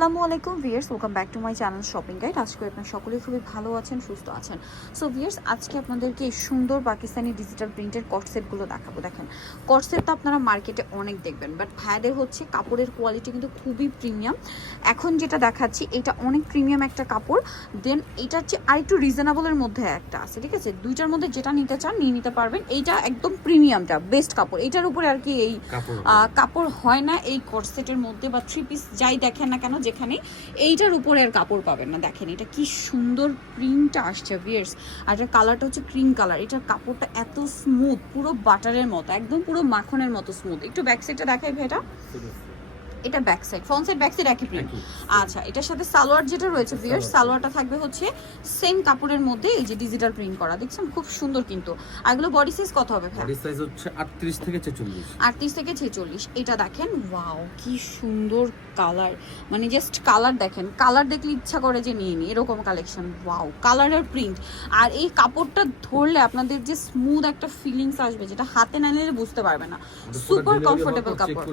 আসসালামু আলাইকুম viewers welcome back to my channel shopping guide. আজকে আপনার সকলেই খুবই ভালো আছেন সুস্থ আছেন। সো ভিয়ার্স আজকে আপনাদেরকে এই সুন্দর পাকিস্তানি ডিজিটাল প্রিন্টের কট সেটগুলো দেখাবো। দেখেন কট সেট তো আপনারা মার্কেটে অনেক দেখবেন বাট ভাইদের হচ্ছে কাপড়ের কোয়ালিটি কিন্তু খুবই প্রিমিয়াম এখন যেটা দেখাচ্ছি এটা অনেক প্রিমিয়াম একটা কাপড় দেন এটা হচ্ছে আরেকটু রিজনেবলের মধ্যে একটা আছে ঠিক আছে? দুইটার মধ্যে যেটা নিতে চান নিয়ে নিতে পারবেন। এইটা একদম প্রিমিয়ামটা বেস্ট কাপড়। এটার উপরে আর কি এই কাপড় হয়। না এই কটসেটের মধ্যে বা থ্রি পিস যাই দেখেন না কেন যেখানে এইটার উপরে আর কাপড় পাবেন না। দেখেন, এটা কি সুন্দর প্রিন্টটা আসছে ভিয়ার্স আর এটার কালারটা হচ্ছে ক্রিম কালার এটার কাপড়টা এত স্মুথ পুরো বাটারের মতো, একদম পুরো মাখনের মতো স্মুথ একটু ব্যাক সাইডটা দেখাই এটা। এটা back side front side back side একই প্রিন্ট আচ্ছা এটার সাথে সালোয়ার যেটা রয়েছে ভিয়ার সালোয়ারটা থাকবে হচ্ছে সেম কাপড়ের মধ্যে এই যে ডিজিটাল প্রিন্ট করা। দেখছেন? খুব সুন্দর কিন্তু। আর এগুলো বডি সাইজ কত হবে বডি সাইজ হচ্ছে 38 থেকে 46 আটত্রিশ থেকে ছেচল্লিশ। এটা দেখেন ওয়াও কি সুন্দর কালার মানে জাস্ট কালার দেখেন। কালার দেখলে ইচ্ছা করে যে নিয়ে নি এরকম কালেকশন ওয়াও কালার আর প্রিন্ট আর এই কাপড়টা ধরলে আপনাদের যে স্মুথ একটা ফিলিংস আসবে যেটা হাতে না নিলে বুঝতে পারবে না। সুপার কমফোর্টেবল কাপড়।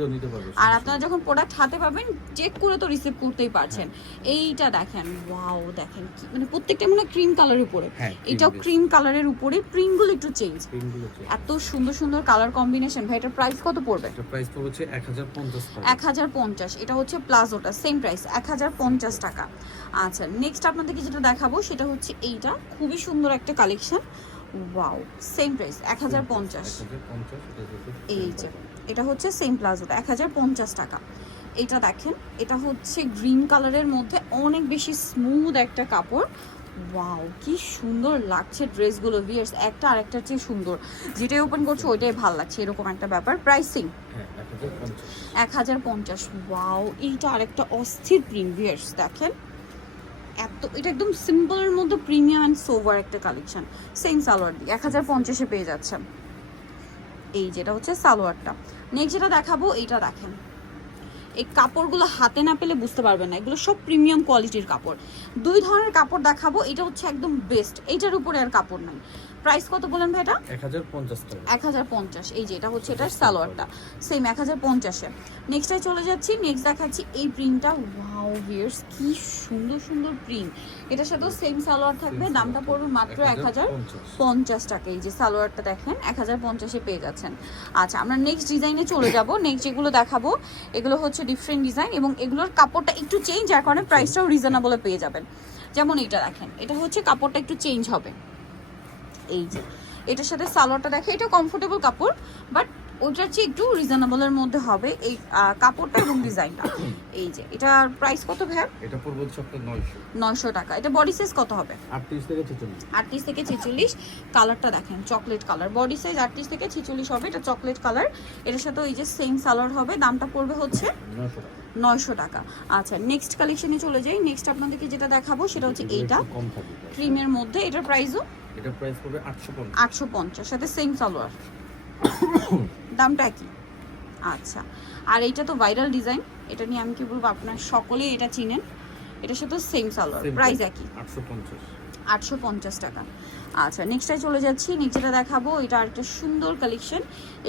আর আপনারা যখন প্রোডাক্ট হাতে পাবেন চেক করে তো রিসিভ করতেই পারছেন। এইটা দেখেন ওয়াও দেখেন কি মানে প্রত্যেকটা মানে ক্রিম কালারের উপরে। হ্যাঁ, এটাও। ক্রিম কালারের উপরে প্রিন্টগুলো একটু চেঞ্জ এত সুন্দর সুন্দর কালার কম্বিনেশন ভাই এটার প্রাইস কত পড়বে? এটা প্রাইস পড়বে হচ্ছে 1050 টাকা। এক হাজার পঞ্চাশ এটা হচ্ছে প্লাজোটা সেম প্রাইস এক হাজার পঞ্চাশ টাকা। আচ্ছা নেক্সট আপনাদেরকে যেটা দেখাবো সেটা হচ্ছে এইটা। খুবই সুন্দর একটা কালেকশন ওয়াও সেম প্রাইস এক হাজার পঞ্চাশ। 1050 এটা হচ্ছে এই যে এটা হচ্ছে সেম প্লাজোটা এক হাজার পঞ্চাশ টাকা। এটা দেখেন এটা হচ্ছে গ্রিন কালারের মধ্যে অনেক বেশি স্মুথ একটা কাপড়। ওয়াও কি সুন্দর লাগছে ড্রেসগুলো ভিয়ার্স। একটা আরেকটার চেয়ে সুন্দর। যেটাই ওপেন করছ ওইটাই ভালো লাগছে এরকম একটা ব্যাপার। প্রাইসিং হ্যাঁ 1050 এক হাজার পঞ্চাশ ওয়াও। এইটা আরেকটা অস্থির প্রিমিয়ার্স দেখেন। এত এটা একদম সিম্পলের মধ্যে প্রিমিয়াম অ্যান্ড সোভার একটা কালেকশন। সেম সালোয়ার দিয়ে এক হাজার পঞ্চাশে পেয়ে যাচ্ছেন। এই যেটা হচ্ছে সালোয়ারটা। নেক্সট যেটা দেখাবো এইটা দেখেন। এই কাপড়গুলো হাতে না পেলে বুঝতে পারবেন না। এগুলো সব প্রিমিয়াম কোয়ালিটির কাপড়। দুই ধরনের কাপড় দেখাবো, এটা হচ্ছে একদম বেস্ট এইটার উপরে আর কাপড় নাই। প্রাইস কত বলেন ভাই এটা 1050 টাকা। এক হাজার পঞ্চাশ এই যে এটা হচ্ছে এটার সালোয়ারটা। সেম এক হাজার পঞ্চাশে। নেক্সটটায় চলে যাচ্ছি নেক্সট দেখাচ্ছি এই প্রিন্টটা ওয়াও ভিয়ার্স কি সুন্দর সুন্দর প্রিন্ট এটার সাথেও সেম সালোয়ার থাকবে দামটা পড়বে মাত্র এক হাজার 1050 টাকা। এই যে সালোয়ারটা দেখেন এক হাজার পঞ্চাশে পেয়ে যাচ্ছেন। আচ্ছা আমরা নেক্সট ডিজাইনে চলে যাব। নেক্সট যেগুলো দেখাবো এগুলো হচ্ছে ডিফারেন্ট ডিজাইন এবং এগুলোর কাপড়টা একটু চেঞ্জ যার কারণে প্রাইসটাও রিজনেবলে পেয়ে যাবেন। যেমন এটা দেখেন এটা হচ্ছে কাপড়টা একটু চেঞ্জ হবে। এই যে এটার সাথে সালোয়ারটা দেখে এটা কমফোর্টেবল কাপড় বাট ওটার চেয়ে একটু রিজনেবলের মধ্যে হবে এই কাপড়টা এবং ডিজাইনটা এই যে এটার প্রাইস কত ভাই এটা পড়বে আপনার 900 নয়শো টাকা। এটা বডি সাইজ কত হবে? 38 থেকে 46 আটত্রিশ থেকে ছেচল্লিশ। কালারটা দেখেন চকলেট কালার বডি সাইজ আটত্রিশ থেকে ছেচল্লিশ হবে এটা চকলেট কালার এটার সাথে এই যে সেম সালোয়ার হবে দামটা পড়বে হচ্ছে 900 টাকা। নয়শো টাকা। আচ্ছা নেক্সট কালেকশনে চলে যাই। নেক্সট আপনাদেরকে যেটা দেখাবো সেটা হচ্ছে এইটা। ক্রিমের মধ্যে এটার প্রাইসও এটা প্রাইস পড়বে 850 আটশো পঞ্চাশ সাথে সেম সালোয়ার। দামটা কি আচ্ছা আর এইটা তো ভাইরাল ডিজাইন এটা নিয়ে আমি কি বলব আপনার সকলেই এটা চিনেন। এটার সাথে সেম সালোয়ার প্রাইস একই। 850 আটশো পঞ্চাশ টাকা। আচ্ছা নেক্সটটায় চলে যাচ্ছি যেটা দেখাবো এটা আরেকটা সুন্দর কালেকশন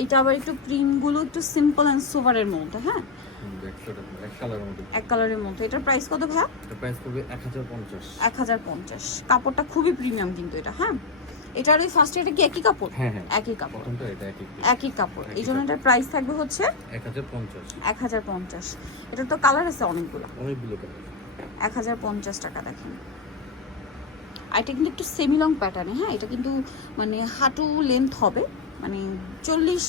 এটা আবার একটু প্রিন্টগুলো একটু সিম্পল অ্যান্ড সোভারের মধ্যে হ্যাঁ? এক কালারের মধ্যে এটার প্রাইস কত ভাইয়া? এটা প্রাইস পড়বে 1050 এক হাজার পঞ্চাশ। কাপড়টা খুবই প্রিমিয়াম কিন্তু এটা হ্যাঁ? এটার ওই ফার্স্টে এটা কি একই কাপড়? হ্যাঁ হ্যাঁ। একই কাপড়। প্রথমটা এটা একই একই কাপড়। এই জন্য এটার প্রাইস থাকবে হচ্ছে 1050 এক হাজার পঞ্চাশ। এটার তো কালার আছে অনেকগুলো। অনেকগুলো কালার এক হাজার পঞ্চাশ টাকা দেখেন। এটা কিন্তু একটু সেমি লং প্যাটার্নে হ্যাঁ? এটা কিন্তু মানে হাঁটু লেন্থ হবে। মানে চল্লিশ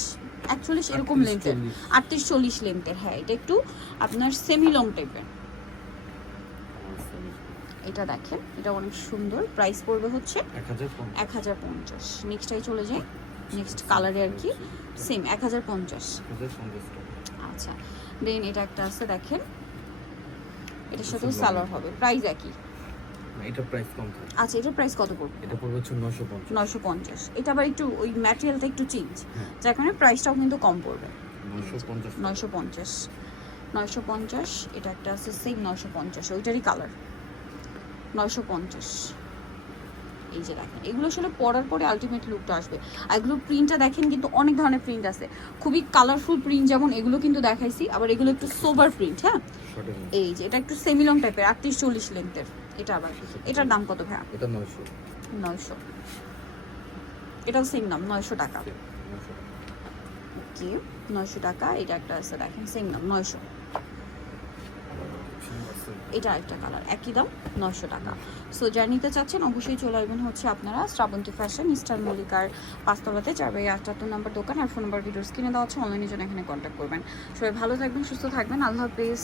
একচল্লিশ এরকম লেন্থের আটত্রিশ চল্লিশ লেন্থের হ্যাঁ এটা একটু আপনার সেমি লং টাইপের এটা দেখেন এটা অনেক সুন্দর। প্রাইস পড়বে হচ্ছে এক হাজার পঞ্চাশ। নেক্সটটাই চলে যাই। নেক্সট কালারে আর কি। সেম এক হাজার পঞ্চাশ। আচ্ছা দেন এটা একটা আছে দেখেন। এটার সাথেও সালোয়ার হবে। প্রাইস একই। এটা প্রাইস কম থাকে। আচ্ছা এটার প্রাইস কত পড়বে? এটা পড়বে হচ্ছে 950 নয়শো পঞ্চাশ। এটা আবার একটু ওই ম্যাটেরিয়ালটা একটু চেঞ্জ হ্যাঁ। যার কারণে প্রাইসটাও কিন্তু কম পড়বে। 950 নয়শো পঞ্চাশ। নয়শো পঞ্চাশ এটা একটা আছে সেম নয়শো পঞ্চাশ ওইটারই কালার নয়শো পঞ্চাশ। এই যে দেখেন এগুলো আসলে পরার পরে আলটিমেট লুকটা আসবে। আর এগুলো প্রিন্টটা দেখেন কিন্তু অনেক ধরনের প্রিন্ট আছে। খুবই কালারফুল প্রিন্ট যেমন এগুলো কিন্তু দেখাইছি আবার এগুলো একটু সোবার প্রিন্ট হ্যাঁ? এই যে এটা একটু সেমি লং টাইপের আটত্রিশ চল্লিশ লেন্থের এটা আবার। এটার দাম কত ভাইয়া? এটা নয়শো। নয়শো। এটাও সেম দাম নয়শো টাকা। নয়শো ওকে নয়শো টাকা এটা একটা আছে দেখেন সেম দাম নয়শো। এটা একটা কালার একই দাম নয়শো টাকা। সো যা নিতে চাচ্ছেন অবশ্যই চলে আসবেন হচ্ছে আপনারা শ্রাবন্তী ফ্যাশন স্টার মল্লিকার পাঁচতলাতে চার বাই আটাত্তর নাম্বার দোকান আর ফোন নাম্বার ভিডিওস কিনে দেওয়া হচ্ছে অনলাইনের জন্য এখানে কন্ট্যাক্ট করবেন। সবাই ভালো থাকবেন সুস্থ থাকবেন আল্লাহ হাফিজ।